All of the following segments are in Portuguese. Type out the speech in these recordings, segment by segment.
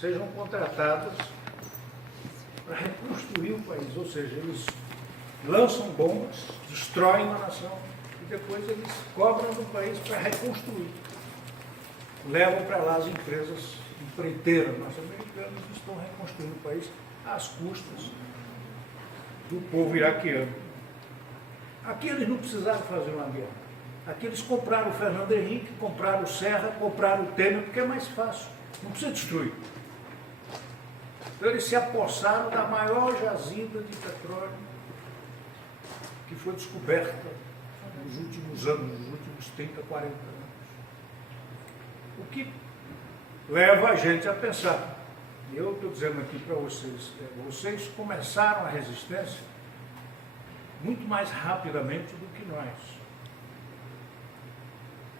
sejam contratadas para reconstruir o país, ou seja, eles lançam bombas, destroem uma nação e depois eles cobram do país para reconstruir. Levam para lá as empresas empreiteiras norte-americanas que estão reconstruindo o país às custas do povo iraquiano. Aqui eles não precisaram fazer uma guerra. Aqui eles compraram o Fernando Henrique, compraram o Serra, compraram o Temer, porque é mais fácil. Não precisa destruir. Então eles se apossaram da maior jazida de petróleo que foi descoberta nos últimos anos, nos últimos 30, 40 anos. O que leva a gente a pensar. E eu estou dizendo aqui para vocês, vocês começaram a resistência muito mais rapidamente do que nós.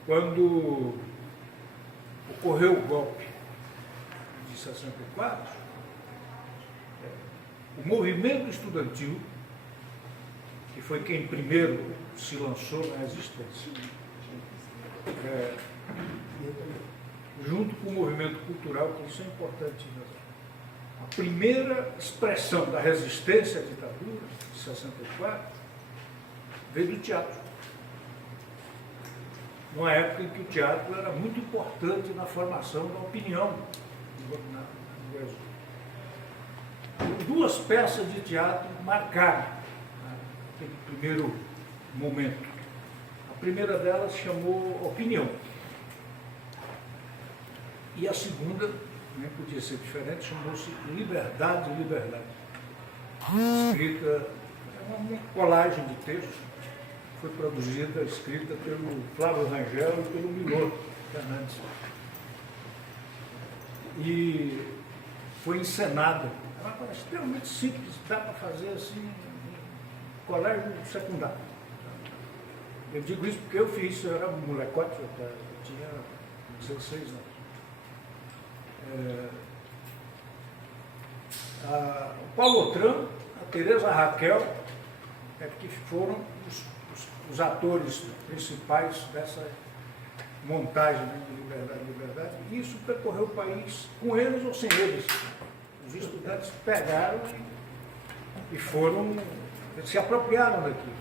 Quando ocorreu o golpe de 64, o movimento estudantil, que foi quem primeiro se lançou na resistência, junto com o movimento cultural, que isso é importante, né? A primeira expressão da resistência à ditadura, de 64, veio do teatro. Numa época em que o teatro era muito importante na formação da opinião no Brasil. Duas peças de teatro marcaram aquele primeiro momento. A primeira delas chamou Opinião. E a segunda, nem podia ser diferente, chamou-se Liberdade, Liberdade. Escrita, uma colagem de textos, foi produzida, escrita pelo Flávio Rangel e pelo Milor Fernandes. E foi encenada. É uma coisa extremamente simples, dá para fazer assim, em colégio secundário. Eu digo isso porque eu fiz, eu era um molecote, eu tinha 16 anos. O Paulo Otran, a Tereza Raquel, que foram os atores principais dessa montagem, né, de Liberdade, Liberdade, e isso percorreu o país, com eles ou sem eles. Os estudantes pegaram e foram, se apropriaram daquilo.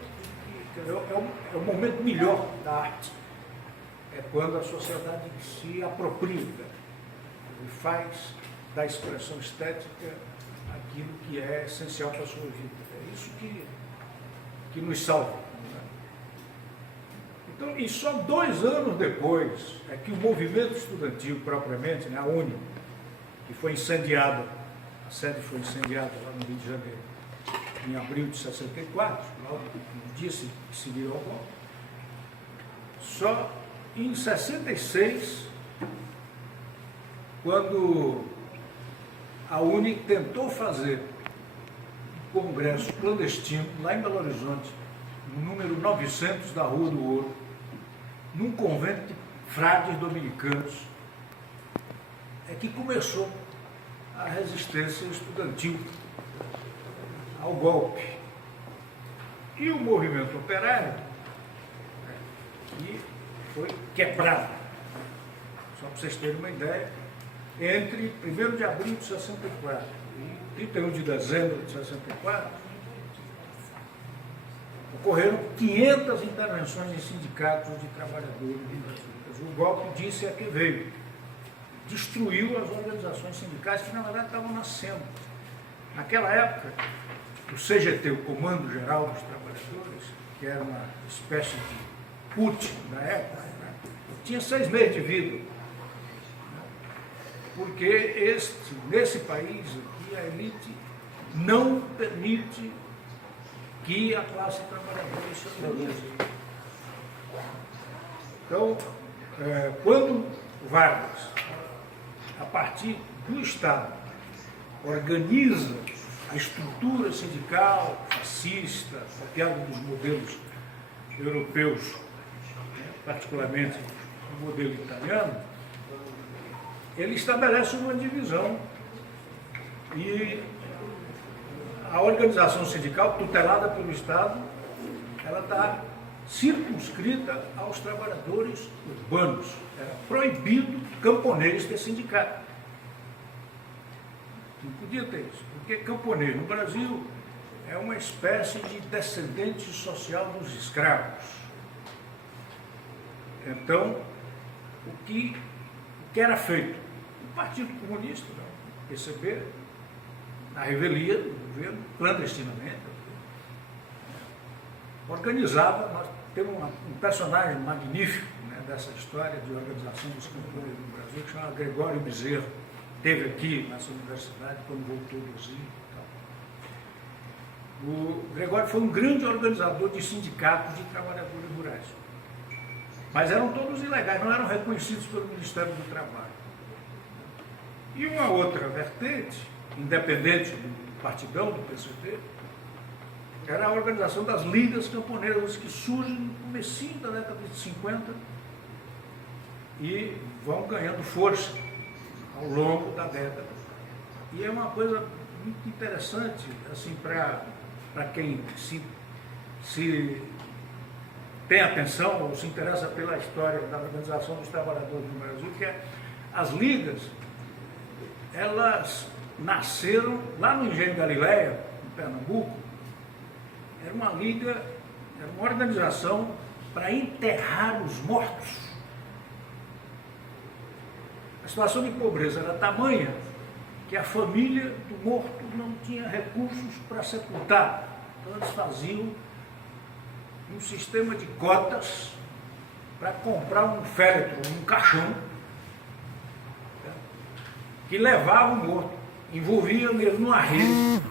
É o momento melhor da arte. É quando a sociedade se apropria e faz da expressão estética aquilo que é essencial para a sua vida. É isso que nos salva. Né? Então, e só 2 anos depois é que o movimento estudantil propriamente, né, a UNE, que foi incendiada, a sede foi incendiada lá no Rio de Janeiro, em abril de 64, logo no dia que seguiu ao golpe, só em 66, quando a UNE tentou fazer um congresso clandestino lá em Belo Horizonte, no número 900 da Rua do Ouro, num convento de frades dominicanos, é que começou a resistência estudantil ao golpe. E o movimento operário, que foi quebrado. Só para vocês terem uma ideia, entre 1º de abril de 64 e 31 de dezembro de 64, ocorreram 500 intervenções em sindicatos de trabalhadores. O golpe disse a que veio. Destruiu as organizações sindicais que, na verdade, estavam nascendo. Naquela época, o CGT, o Comando Geral dos Trabalhadores, que era uma espécie de Putin da época, né, tinha 6 meses de vida. Porque nesse país aqui, a elite não permite que a classe trabalhadora se organize. Então, quando Vargas, a partir do Estado, organiza a estrutura sindical fascista, copiada dos modelos europeus, particularmente o modelo italiano, ele estabelece uma divisão e a organização sindical, tutelada pelo Estado, ela está circunscrita aos trabalhadores urbanos. Era proibido camponês ter sindicato. Não podia ter isso, porque camponês no Brasil é uma espécie de descendente social dos escravos. Então, o que era feito? O Partido Comunista, o PCB, a revelia do governo, clandestinamente, organizava. Nós temos um personagem magnífico, né, dessa história de organização dos camponês no Brasil, que chama Gregório Bezerra. Esteve aqui nessa universidade quando voltou do exílio. O Gregório foi um grande organizador de sindicatos de trabalhadores rurais. Mas eram todos ilegais, não eram reconhecidos pelo Ministério do Trabalho. E uma outra vertente, independente do partidão, do PCB, era a organização das ligas camponesas, que surgem no comecinho da década de 50 e vão ganhando força ao longo da década. E é uma coisa muito interessante, assim, para quem se tem atenção ou se interessa pela história da organização dos trabalhadores no Brasil, que as ligas, elas nasceram lá no Engenho Galileia, em Pernambuco. Era uma liga, era uma organização para enterrar os mortos. A situação de pobreza era tamanha que a família do morto não tinha recursos para sepultar. Então eles faziam um sistema de cotas para comprar um féretro, um caixão, que levava o morto, envolvia ele numa rede,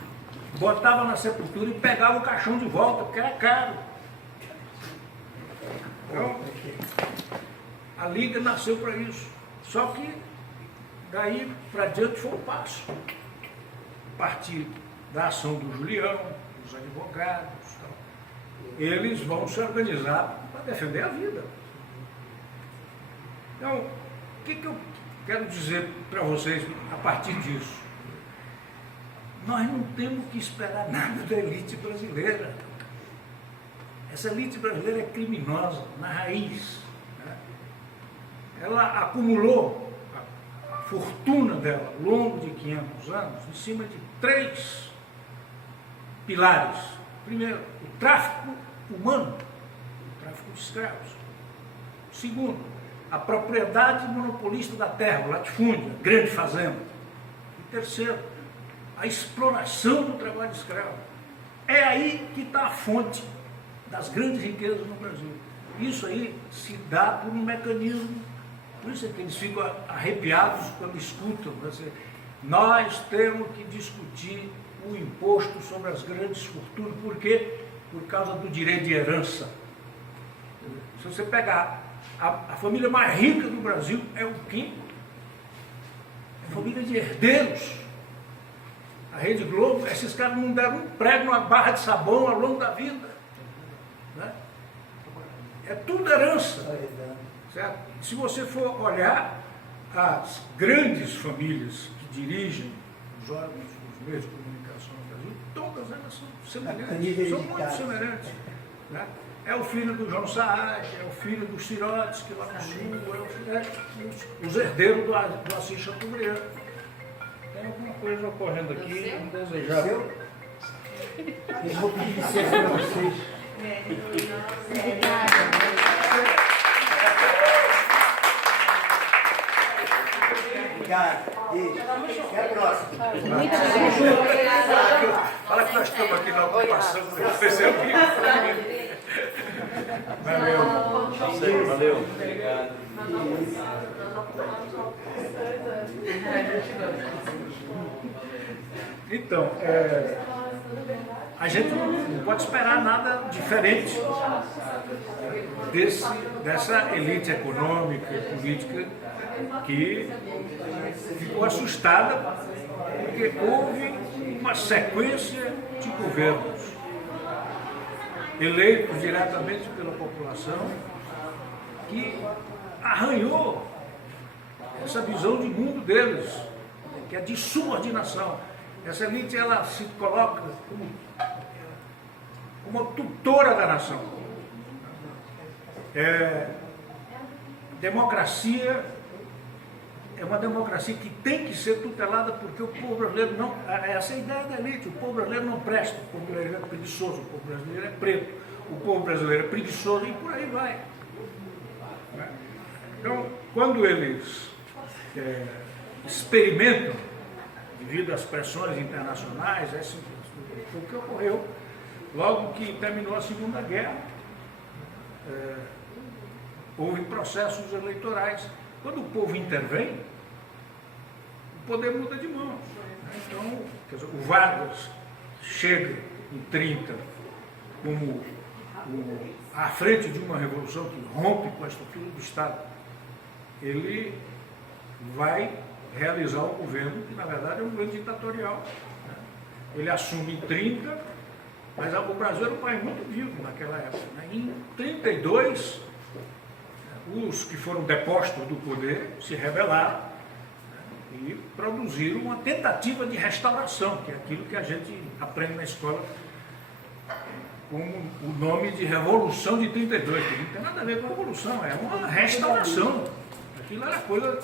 botava na sepultura e pegava o caixão de volta, porque era caro. Então, a Liga nasceu para isso. Só que daí para diante foi um passo. A partir da ação do Julião, dos advogados, eles vão se organizar para defender a vida. Então, o que eu quero dizer para vocês a partir disso? Nós não temos que esperar nada da elite brasileira. Essa elite brasileira é criminosa, na raiz. Né? Ela acumulou a fortuna dela ao longo de 500 anos em cima de 3 pilares. Primeiro, o tráfico humano, o tráfico de escravos. Segundo, a propriedade monopolista da terra, o latifúndio, a grande fazenda. E terceiro, a exploração do trabalho escravo. É aí que está a fonte das grandes riquezas no Brasil. Isso aí se dá por um mecanismo, por isso é que eles ficam arrepiados quando escutam. Nós temos que discutir o imposto sobre as grandes fortunas. Por quê? Por causa do direito de herança. Se você pegar a família mais rica do Brasil, é o quê? É a família de herdeiros. A Rede Globo, esses caras não deram um prego numa barra de sabão ao longo da vida. Né? É tudo herança. Certo? Se você for olhar as grandes famílias que dirigem os órgãos, os meios de comunicação no Brasil, todas elas são semelhantes, são muito semelhantes. Né? É o filho do João Saad, é o filho dos Sirotes, que lá no sul, os herdeiros do Assis Chateaubriand. Tem alguma coisa ocorrendo aqui, não desejável. Eu vou pedir licença para vocês. Obrigado. Beijo. Até a próxima. Muito obrigada. Fala que nós estamos aqui na ocupação do PCB. Valeu. Valeu. Obrigado. Então, a gente não pode esperar nada diferente dessa elite econômica e política que ficou assustada porque houve uma sequência de governos eleitos diretamente pela população que arranhou essa visão de mundo deles, que é de subordinação. Essa elite, ela se coloca como uma tutora da nação. Democracia é uma democracia que tem que ser tutelada porque o povo brasileiro não... Essa é a ideia da elite, o povo brasileiro não presta, o povo brasileiro é preguiçoso, o povo brasileiro é preto, o povo brasileiro é preguiçoso e por aí vai. Então, quando eles experimentam, devido às pressões internacionais, foi o que ocorreu logo que terminou a Segunda Guerra. Houve processos eleitorais. Quando o povo intervém, o poder muda de mão. Então, quer dizer, o Vargas chega em 30 como à frente de uma revolução que rompe com a estrutura do Estado. Ele vai realizar um governo que, na verdade, é um governo ditatorial. Ele assume em 30, mas o Brasil era um país muito vivo naquela época. Em 32, os que foram depostos do poder se rebelaram e produziram uma tentativa de restauração, que é aquilo que a gente aprende na escola com o nome de Revolução de 32, que não tem nada a ver com a Revolução, é uma restauração. Aquilo era coisa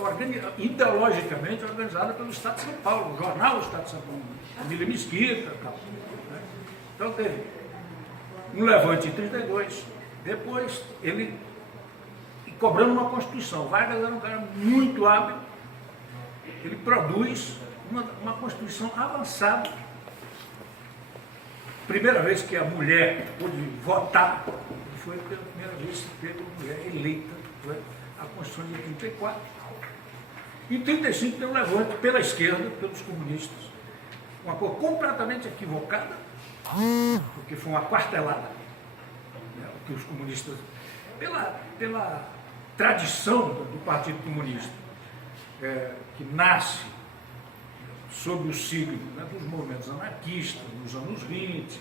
ideologicamente organizada pelo Estado de São Paulo, o jornal do Estado de São Paulo, Emília Mesquita e tal. Então teve um levante em 32, depois ele cobrando uma Constituição. Vargas era um cara muito hábil, ele produz uma Constituição avançada. Primeira vez que a mulher pôde votar, foi pela primeira vez que teve uma mulher eleita, foi a Constituição de 34. Em 35 tem um levante pela esquerda, pelos comunistas, uma coisa completamente equivocada, porque foi uma quartelada, que os comunistas, pela tradição do Partido Comunista, que nasce sob o signo dos movimentos anarquistas, nos anos 20,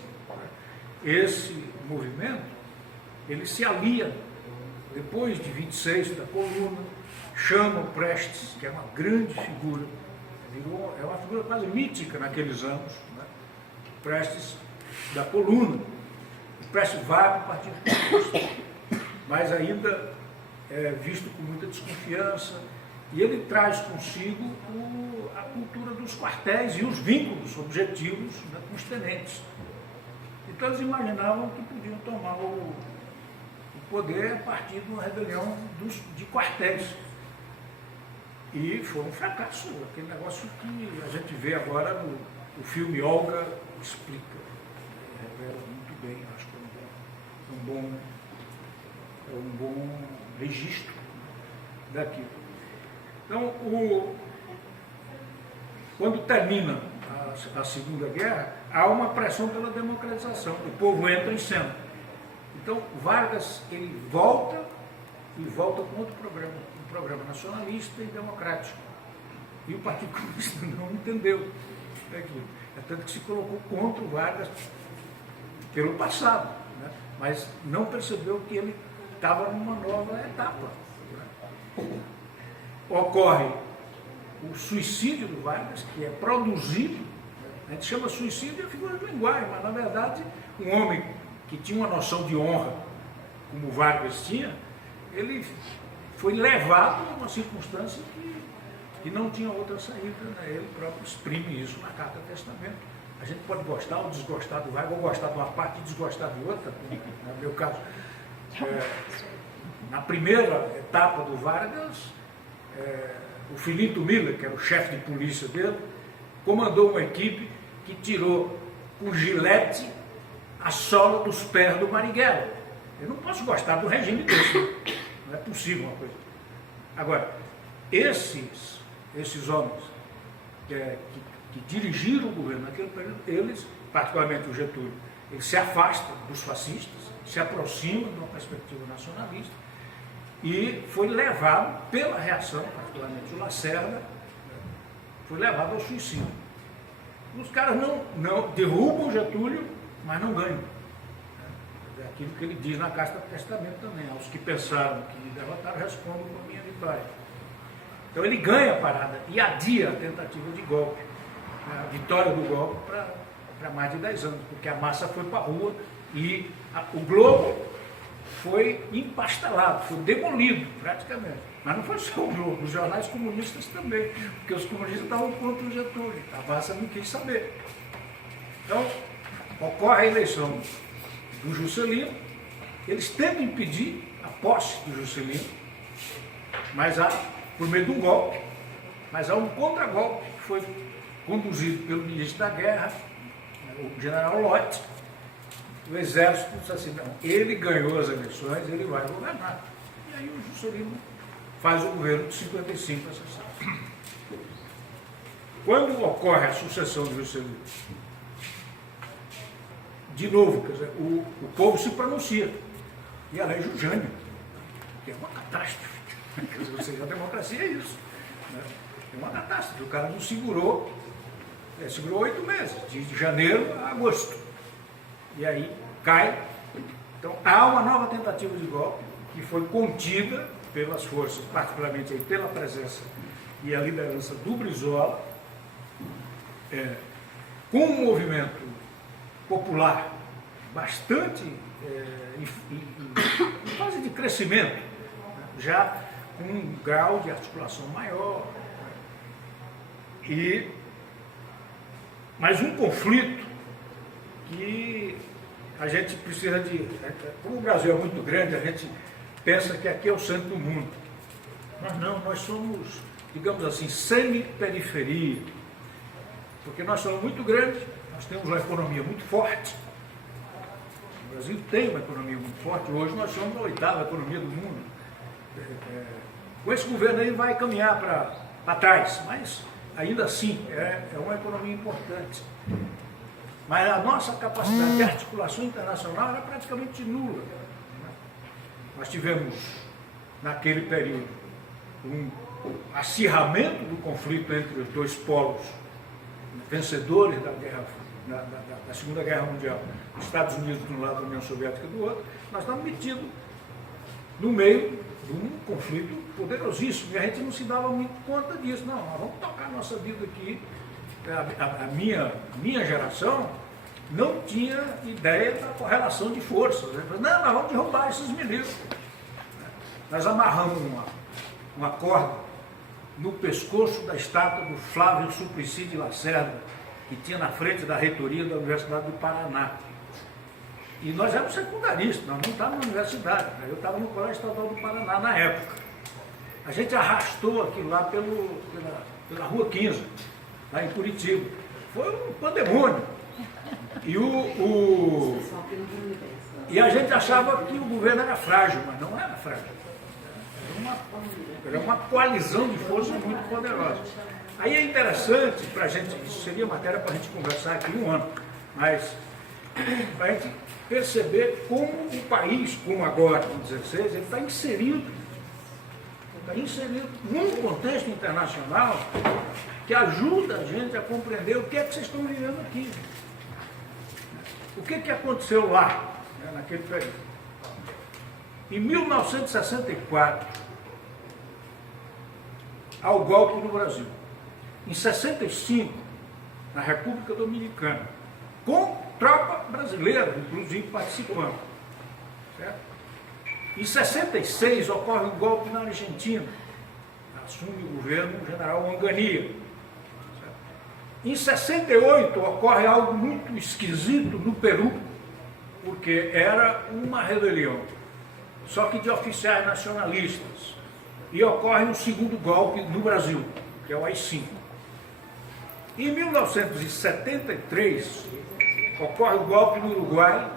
esse movimento, ele se alia, depois de 26, da Coluna, chama o Prestes, que é uma grande figura, é uma figura quase mítica naqueles anos, Prestes da Coluna. O Prestes vai para o Partido Comunista, mas ainda é visto com muita desconfiança, e ele traz consigo a cultura dos quartéis e os vínculos objetivos com os tenentes. Então eles imaginavam que podiam tomar o poder a partir de uma rebelião de quartéis. E foi um fracasso, aquele negócio que a gente vê agora no filme Olga explica, revela muito bem, acho que é um bom registro daquilo. Então, quando termina a Segunda Guerra, há uma pressão pela democratização, o povo entra em cena. Então, Vargas, ele volta com outro programa, um programa nacionalista e democrático. E o Partido Comunista não entendeu aquilo. É tanto que se colocou contra o Vargas pelo passado, mas não percebeu que ele estava numa nova etapa. Ocorre o suicídio do Vargas, que é produzido, a gente chama suicídio de figura de linguagem, mas na verdade um homem que tinha uma noção de honra, como o Vargas tinha, ele foi levado a uma circunstância que não tinha outra saída, ele próprio exprime isso na Carta Testamento. A gente pode gostar ou desgostar do Vargas, ou gostar de uma parte e desgostar de outra, no meu caso. Na primeira etapa do Vargas, o Filito Miller, que era o chefe de polícia dele, comandou uma equipe que tirou com gilete a sola dos pés do Marighella. Eu não posso gostar do regime desse, não é possível uma coisa. Agora, esses homens que dirigiram o governo naquele período, eles, particularmente o Getúlio, eles se afastam dos fascistas, se aproximam de uma perspectiva nacionalista, e foi levado pela reação, particularmente o Lacerda, foi levado ao suicídio. Os caras não derrubam o Getúlio, mas não ganham. É aquilo que ele diz na Carta do Testamento também. Aos que pensaram que me derrotaram, respondam com a minha vitória. Então ele ganha a parada e adia a tentativa de golpe, a vitória do golpe para mais de 10 anos, porque a massa foi para a rua e o Globo foi empastelado, foi demolido praticamente. Mas não foi só o Globo, os jornais comunistas também, porque os comunistas estavam contra o Getúlio, a massa não quis saber. Então, ocorre a eleição do Juscelino, eles tentam impedir a posse do Juscelino, mas por meio de um golpe, mas há um contragolpe que foi conduzido pelo ministro da Guerra, o general Lott. O exército disse assim, não, ele ganhou as eleições, ele vai governar. E aí o Juscelino faz o governo de 55 a 60. Quando ocorre a sucessão do Juscelino, de novo, quer dizer, o povo se pronuncia e elege o Jânio, que é uma catástrofe. Quer dizer, ou seja, a democracia é isso. Né? É uma catástrofe. O cara não segurou, segurou 8 meses, de janeiro a agosto. E aí cai. Então há uma nova tentativa de golpe que foi contida pelas forças, particularmente aí pela presença e a liderança do Brizola, com um movimento popular bastante em fase de crescimento, né? Já com um grau de articulação maior. Mas um conflito que a gente precisa de... Como o Brasil é muito grande, a gente pensa que aqui é o centro do mundo. Mas não, nós somos, digamos assim, semi-periferia. Porque nós somos muito grandes, nós temos uma economia muito forte. O Brasil tem uma economia muito forte, hoje nós somos a 8ª economia do mundo. Com esse governo aí vai caminhar para trás, mas ainda assim é uma economia importante. Mas a nossa capacidade de articulação internacional era praticamente nula. Nós tivemos, naquele período, um acirramento do conflito entre os dois polos vencedores da Segunda Guerra Mundial, os Estados Unidos de um lado e a União Soviética do outro. Nós estamos metidos no meio de um conflito poderosíssimo, e a gente não se dava muito conta disso. Não, nós vamos tocar a nossa vida aqui. A minha geração não tinha ideia da correlação de forças. Né? Não, nós vamos derrubar esses milícias. Nós amarramos uma corda no pescoço da estátua do Flávio Suplicy de Lacerda, que tinha na frente da reitoria da Universidade do Paraná. E nós éramos secundaristas, nós não estávamos na universidade, né? Eu estava no Colégio Estadual do Paraná na época. A gente arrastou aquilo lá pela Rua 15, lá em Curitiba. Foi um pandemônio. E a gente achava que o governo era frágil, mas não era frágil. Era uma coalizão de forças muito poderosa. Aí é interessante para a gente, isso seria matéria para a gente conversar aqui um ano, mas para a gente perceber como o país, como agora, em 16, ele está inserido num contexto internacional que ajuda a gente a compreender o que é que vocês estão vivendo aqui. O que aconteceu lá, né, naquele período. Em 1964, há o golpe no Brasil. Em 65, na República Dominicana, com tropa brasileira, inclusive participando. Certo? Em 66, ocorre um golpe na Argentina. Assume o governo o general Onganía. Certo? Em 68, ocorre algo muito esquisito no Peru, porque era uma rebelião, só que de oficiais nacionalistas. E ocorre um segundo golpe no Brasil, que é o AI-5. Em 1973, ocorre o golpe no Uruguai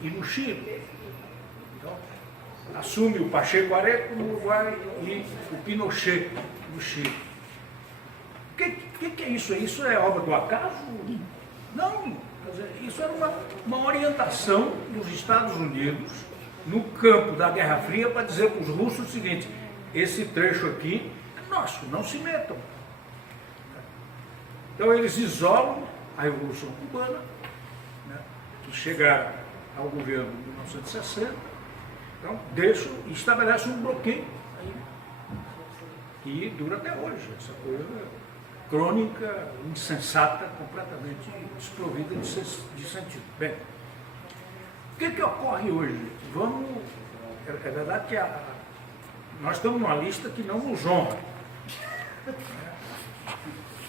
e no Chile. Então, assume o Pacheco Areco no Uruguai e o Pinochet no Chile. O que é isso? Isso é obra do acaso? Não. Quer dizer, isso era uma orientação dos Estados Unidos no campo da Guerra Fria para dizer para os russos o seguinte: esse trecho aqui é nosso, não se metam. Então eles isolam a Revolução Cubana, né, que chegaram ao governo em 1960, então deixam e estabelecem um bloqueio aí, que dura até hoje, essa coisa crônica, insensata, completamente desprovida de sentido. Bem, o que ocorre hoje? É verdade que nós estamos numa lista que não nos honra.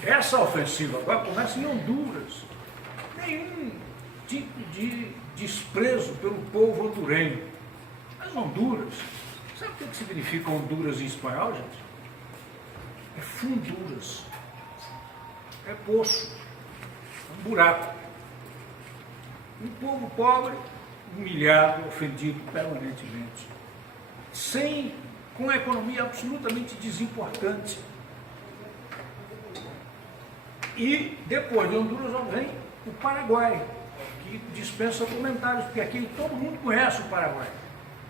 Essa ofensiva agora começa em Honduras. Nenhum tipo de desprezo pelo povo hondurenho. Mas Honduras, sabe o que significa Honduras em espanhol, gente? É funduras. É poço. É um buraco. Um povo pobre, humilhado, ofendido permanentemente. Com a economia absolutamente desimportante. E depois de Honduras vem o Paraguai, que dispensa comentários, porque aqui todo mundo conhece o Paraguai.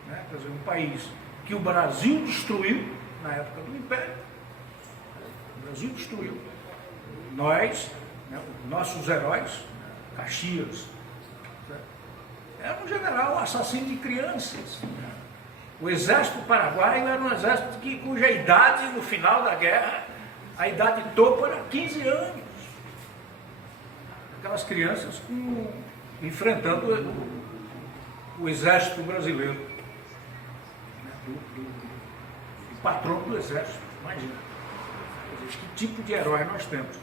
Né? Quer dizer, um país que o Brasil destruiu na época do Império. O Brasil destruiu. Nós, né, nossos heróis, Caxias, era um general assassino de crianças. O exército paraguaio era um exército cuja idade, no final da guerra, a idade topo era 15 anos. Aquelas crianças enfrentando o exército brasileiro, né, do patrão do exército, imagina. Que tipo de herói nós temos?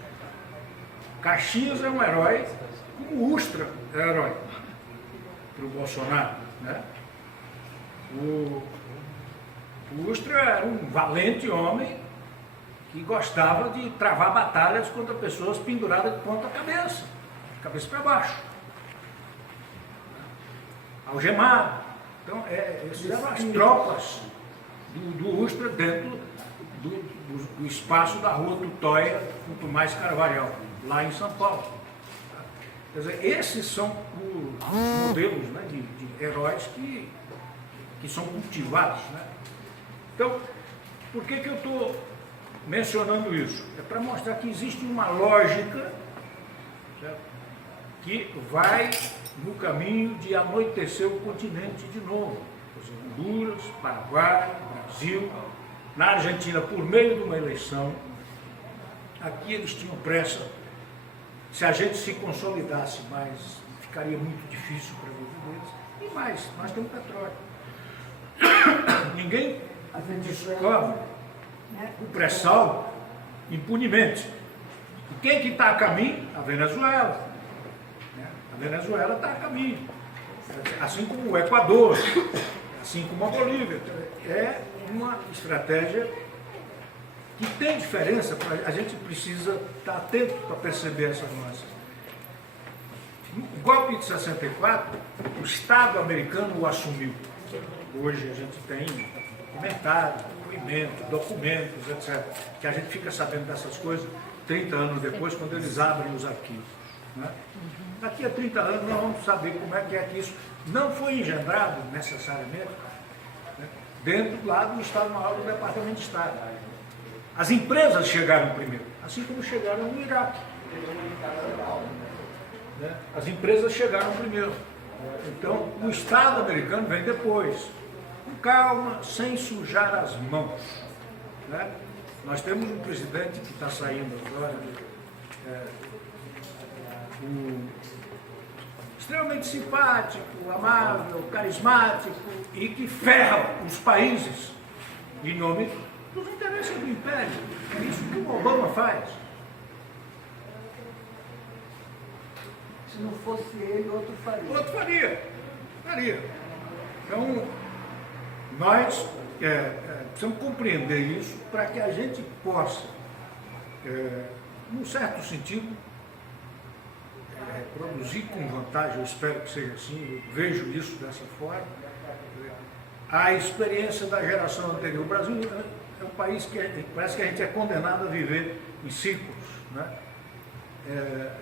Caxias é um herói, como o Ustra é herói para o Bolsonaro. Né? O Ustra era um valente homem que gostava de travar batalhas contra pessoas penduradas de ponta cabeça para baixo, algemado. Então, essas eram as tropas do Ustra dentro do espaço da rua Tutóia, com Tomás Carvalhal, lá em São Paulo. Quer dizer, esses são os modelos, né, de heróis que são cultivados. Né? Então, por que eu estou mencionando isso? É para mostrar que existe uma lógica, certo, que vai no caminho de anoitecer o continente de novo. Honduras, Paraguai, Brasil, na Argentina, por meio de uma eleição. Aqui eles tinham pressa. Se a gente se consolidasse mais, ficaria muito difícil para viver deles. E mais, nós temos petróleo. Ninguém descobre o pré-sal impunemente. E quem que está a caminho? A Venezuela. A Venezuela está a caminho. Assim como o Equador, assim como a Bolívia. É uma estratégia que tem diferença, a gente precisa estar atento para perceber essa nuance. O golpe de 64, o Estado americano o assumiu. Hoje a gente tem comentários, depoimentos, documentos, etc., que a gente fica sabendo dessas coisas 30 anos depois, quando eles abrem os arquivos. Né? Daqui a 30 anos nós vamos saber como é que isso não foi engendrado necessariamente, né, dentro lá do Estado-Maior do Departamento de Estado. As empresas chegaram primeiro, assim como chegaram no Iraque. Né? As empresas chegaram primeiro. Então, o Estado americano vem depois. Com calma, sem sujar as mãos. Né? Nós temos um presidente que está saindo agora, extremamente simpático, amável, carismático e que ferra os países em nome dos interesses do império. É isso que o Obama faz. Se não fosse ele, outro faria. Outro faria. Então, nós precisamos compreender isso para que a gente possa, num certo sentido, produzir com vantagem, eu espero que seja assim, eu vejo isso dessa forma. A experiência da geração anterior. O Brasil é um país que parece que a gente é condenado a viver em círculos. Né?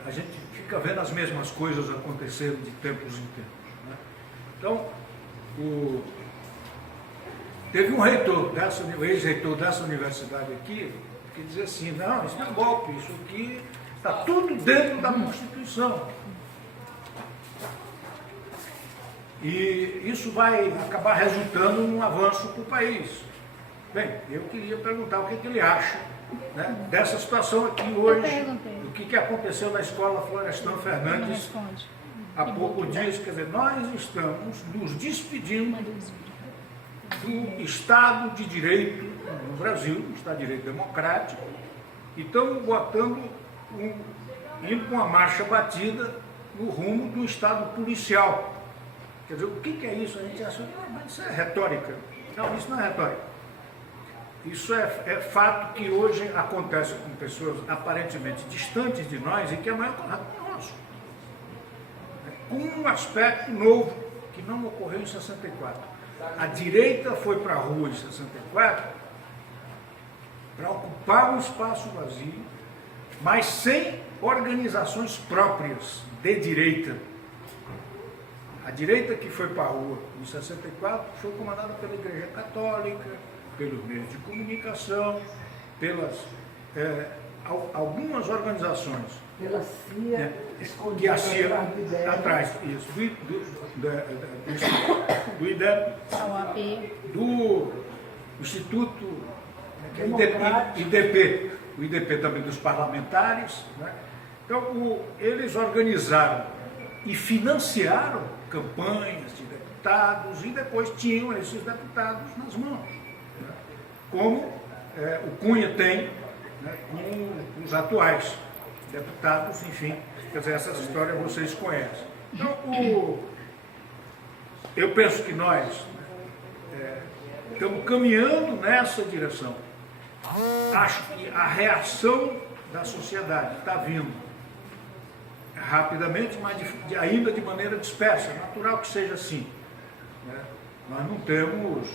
A gente fica vendo as mesmas coisas acontecerem de tempos em tempos. Né? Então, teve um reitor, o ex-reitor dessa universidade aqui, que dizia assim, não, isso não é golpe, isso aqui está tudo dentro da Constituição. E isso vai acabar resultando num avanço para o país. Bem, eu queria perguntar o que ele acha, né, dessa situação aqui hoje, do que aconteceu na escola Florestan Fernandes há poucos dias. Quer dizer, nós estamos nos despedindo do Estado de Direito no Brasil, um Estado de Direito democrático, e estamos indo com uma marcha batida no rumo do Estado policial. Quer dizer, o que é isso? A gente acha, mas isso é retórica. Não, isso não é retórica. Isso é fato que hoje acontece com pessoas aparentemente distantes de nós e que é maior contato conosco. Com um aspecto novo, que não ocorreu em 64. A direita foi para a rua em 64 para ocupar um espaço vazio, mas sem organizações próprias de direita. A direita que foi para a rua em 64 foi comandada pela Igreja Católica, pelos meios de comunicação, pelas algumas organizações. Pela CIA, escondida que a CIA atrás atrás, isso, do IDEP, do Instituto IDP, o IDP também dos parlamentares, né? Então, eles organizaram e financiaram campanhas de deputados e depois tinham esses deputados nas mãos, né? Como o Cunha tem, né, com os atuais deputados, enfim, quer dizer, essa história vocês conhecem. Então, eu penso que nós estamos caminhando nessa direção. Acho que a reação da sociedade está vindo rapidamente, mas ainda de maneira dispersa. É natural que seja assim, né? Nós não temos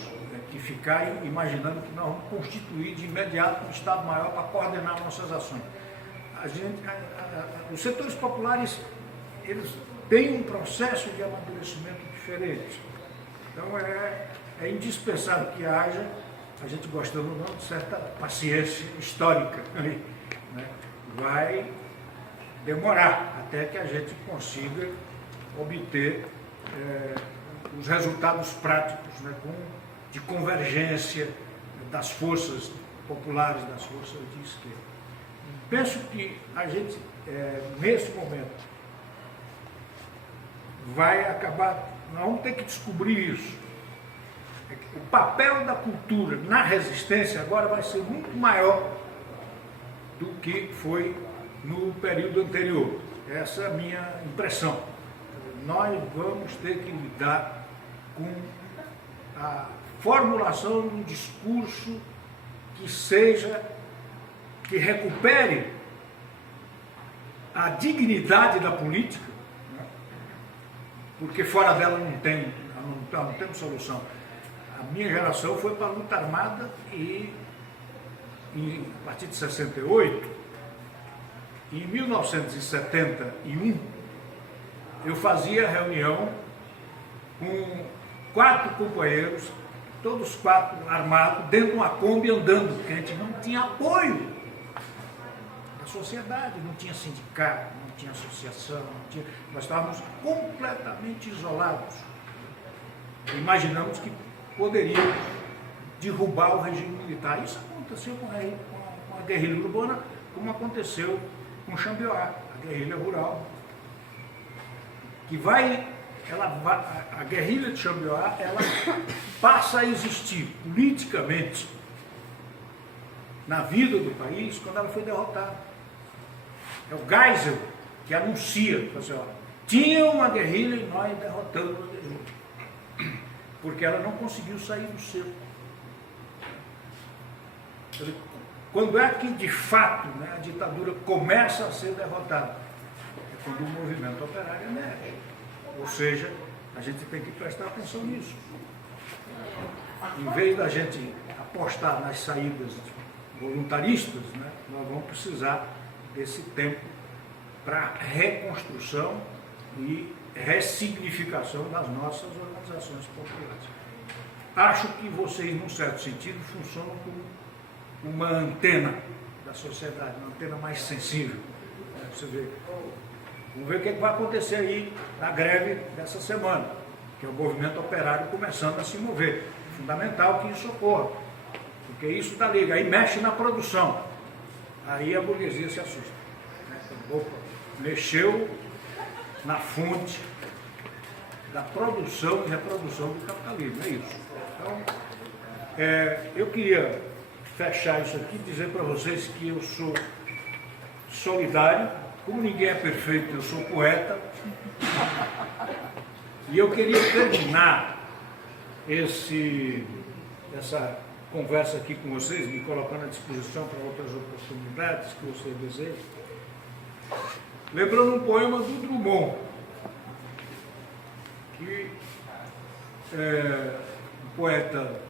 que ficar imaginando que nós vamos constituir de imediato um Estado-Maior para coordenar nossas ações. Os setores populares, eles têm um processo de amadurecimento diferente. Então é indispensável que haja, a gente gostando ou não, de certa paciência histórica, né? Vai demorar até que a gente consiga obter os resultados práticos, né, de convergência das forças populares, das forças de esquerda. Penso que a gente, nesse momento, vai acabar, nós vamos ter que descobrir isso. O papel da cultura na resistência agora vai ser muito maior do que foi no período anterior. Essa é a minha impressão. Nós vamos ter que lidar com a formulação de um discurso que recupere a dignidade da política, né? Porque fora dela não temos solução. A minha geração foi para a luta armada e a partir de 68, em 1971, eu fazia reunião com 4 companheiros, todos 4 armados, dentro de uma Kombi andando, porque a gente não tinha apoio da sociedade, não tinha sindicato, não tinha associação, nós estávamos completamente isolados. Imaginamos que poderíamos derrubar o regime militar. Isso aconteceu com a guerrilha urbana, como aconteceu com Xambioá, a guerrilha rural, que a guerrilha de Xambioá, ela passa a existir politicamente na vida do país quando ela foi derrotada. É o Geisel que anuncia, assim, ó, tinha uma guerrilha e nós derrotamos a guerrilha, porque ela não conseguiu sair do cerco. Quando é que, de fato, né, a ditadura começa a ser derrotada? É quando o movimento operário emerge. Ou seja, a gente tem que prestar atenção nisso. Em vez da gente apostar nas saídas voluntaristas, né, nós vamos precisar desse tempo para reconstrução e ressignificação das nossas organizações populares. Acho que vocês, num certo sentido, funcionam como uma antena da sociedade, uma antena mais sensível. Você vê. Vamos ver o que vai acontecer aí na greve dessa semana, que é o movimento operário começando a se mover. É fundamental que isso ocorra, porque isso dá liga, aí mexe na produção, aí a burguesia se assusta. Opa, mexeu na fonte da produção e reprodução do capitalismo, é isso. Então, eu queria fechar isso aqui e dizer para vocês que eu sou solidário. Como ninguém é perfeito, eu sou poeta. E eu queria terminar essa conversa aqui com vocês, me colocando à disposição para outras oportunidades que vocês desejam, lembrando um poema do Drummond, que é um poeta